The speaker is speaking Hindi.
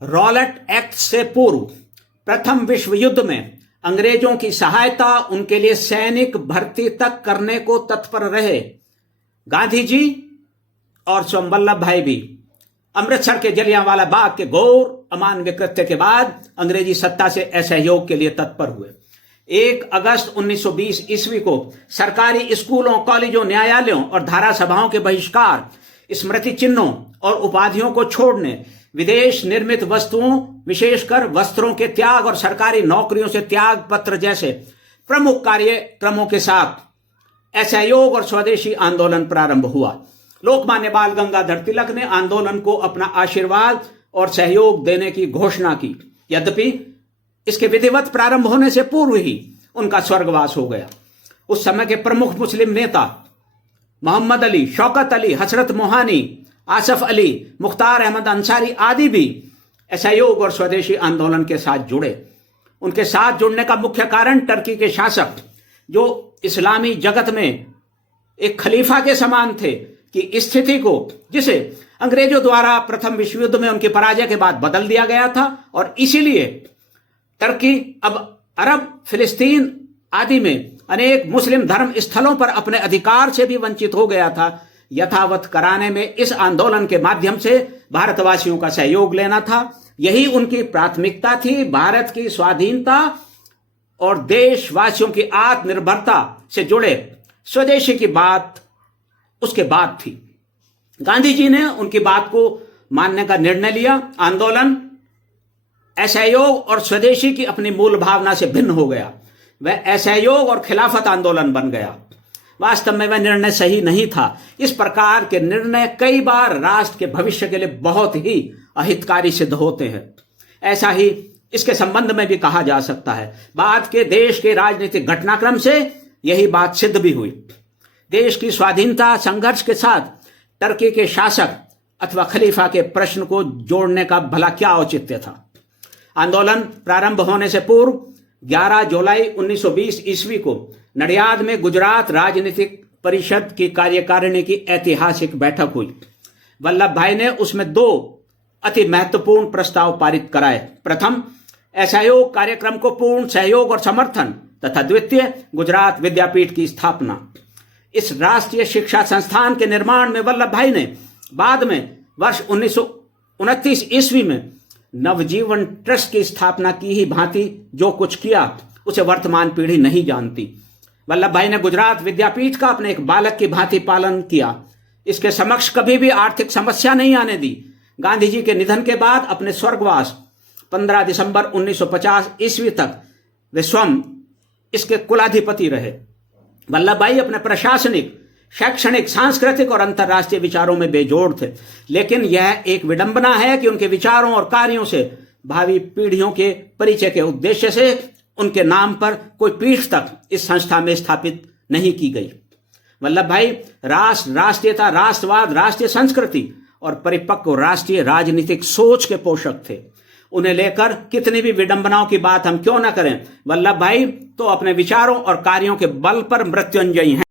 रॉलेट एक्ट से पूर्व प्रथम विश्व युद्ध में अंग्रेजों की सहायता, उनके लिए सैनिक भर्ती तक करने को तत्पर रहे गांधी जी और स्वयं वल्लभ भाई भी अमृतसर के जलियांवाला बाग के घोर अमानवीय कृत्य के बाद अंग्रेजी सत्ता से असहयोग के लिए तत्पर हुए। 1 अगस्त 1920 ईस्वी को सरकारी स्कूलों, कॉलेजों, न्यायालयों और धारा सभाओं के बहिष्कार, स्मृति चिन्हों और उपाधियों को छोड़ने, विदेश निर्मित वस्तुओं विशेषकर वस्त्रों के त्याग और सरकारी नौकरियों से त्याग पत्र जैसे प्रमुख कार्यक्रमों के साथ असहयोग और स्वदेशी आंदोलन प्रारंभ हुआ। लोकमान्य बाल गंगाधर तिलक ने आंदोलन को अपना आशीर्वाद और सहयोग देने की घोषणा की। यद्यपि इसके विधिवत प्रारंभ होने से पूर्व ही उनका स्वर्गवास हो गया। उस समय के प्रमुख मुस्लिम नेता मोहम्मद अली, शौकत अली, हसरत मोहानी, आसफ अली, मुख्तार अहमद अंसारी आदि भी असहयोग और स्वदेशी आंदोलन के साथ जुड़े। उनके साथ जुड़ने का मुख्य कारण टर्की के शासक, जो इस्लामी जगत में एक खलीफा के समान थे, की स्थिति को, जिसे अंग्रेजों द्वारा प्रथम विश्व युद्ध में उनकी पराजय के बाद बदल दिया गया था और इसीलिए टर्की अब अरब, फिलिस्तीन आदि में अनेक मुस्लिम धर्म स्थलों पर अपने अधिकार से भी वंचित हो गया था, यथावत कराने में इस आंदोलन के माध्यम से भारतवासियों का सहयोग लेना था। यही उनकी प्राथमिकता थी। भारत की स्वाधीनता और देशवासियों की आत्मनिर्भरता से जुड़े स्वदेशी की बात उसके बाद थी। गांधी जी ने उनकी बात को मानने का निर्णय लिया। आंदोलन असहयोग और स्वदेशी की अपनी मूल भावना से भिन्न हो गया। वह असहयोग और खिलाफत आंदोलन बन गया। वास्तव में वह निर्णय सही नहीं था। इस प्रकार के निर्णय कई बार राष्ट्र के भविष्य के लिए बहुत ही अहितकारी सिद्ध होते हैं। ऐसा ही इसके संबंध में भी कहा जा सकता है। बाद के देश के राजनीतिक घटनाक्रम से यही बात सिद्ध भी हुई। देश की स्वाधीनता संघर्ष के साथ टर्की के शासक अथवा खलीफा के प्रश्न को जोड़ने का भला क्या औचित्य था। आंदोलन प्रारंभ होने से पूर्व 11 जुलाई 1920 ईस्वी को नडियाद में गुजरात राजनीतिक परिषद की कार्यकारिणी की ऐतिहासिक बैठक हुई। वल्लभ भाई ने उसमें 2 अति महत्वपूर्ण प्रस्ताव पारित कराए। प्रथम, असहयोग कार्यक्रम को पूर्ण सहयोग और समर्थन तथा द्वितीय, गुजरात विद्यापीठ की स्थापना। इस राष्ट्रीय शिक्षा संस्थान के निर्माण में वल्लभ भाई ने बाद में वर्ष 1929 ईस्वी में नवजीवन ट्रस्ट की स्थापना की ही भांति जो कुछ किया उसे वर्तमान पीढ़ी नहीं जानती। वल्लभ भाई ने गुजरात विद्यापीठ का अपने एक बालक की भांति पालन किया। इसके समक्ष कभी भी आर्थिक समस्या नहीं आने दी। गांधी जी के निधन के बाद अपने स्वर्गवास 15 दिसंबर 1950 ईस्वी तक वे स्वयं इसके कुलाधिपति रहे। वल्लभ भाई अपने प्रशासनिक, शैक्षणिक, सांस्कृतिक और अंतर्राष्ट्रीय विचारों में बेजोड़ थे। लेकिन यह एक विडंबना है कि उनके विचारों और कार्यों से भावी पीढ़ियों के परिचय के उद्देश्य से उनके नाम पर कोई पीठ तक इस संस्था में स्थापित नहीं की गई। वल्लभ भाई राष्ट्र, राष्ट्रीयता, राष्ट्रवाद, राष्ट्रीय संस्कृति और परिपक्व राष्ट्रीय राजनीतिक सोच के पोषक थे। उन्हें लेकर कितनी भी विडंबनाओं की बात हम क्यों न करें, वल्लभ भाई तो अपने विचारों और कार्यों के बल पर मृत्युंजयी हैं।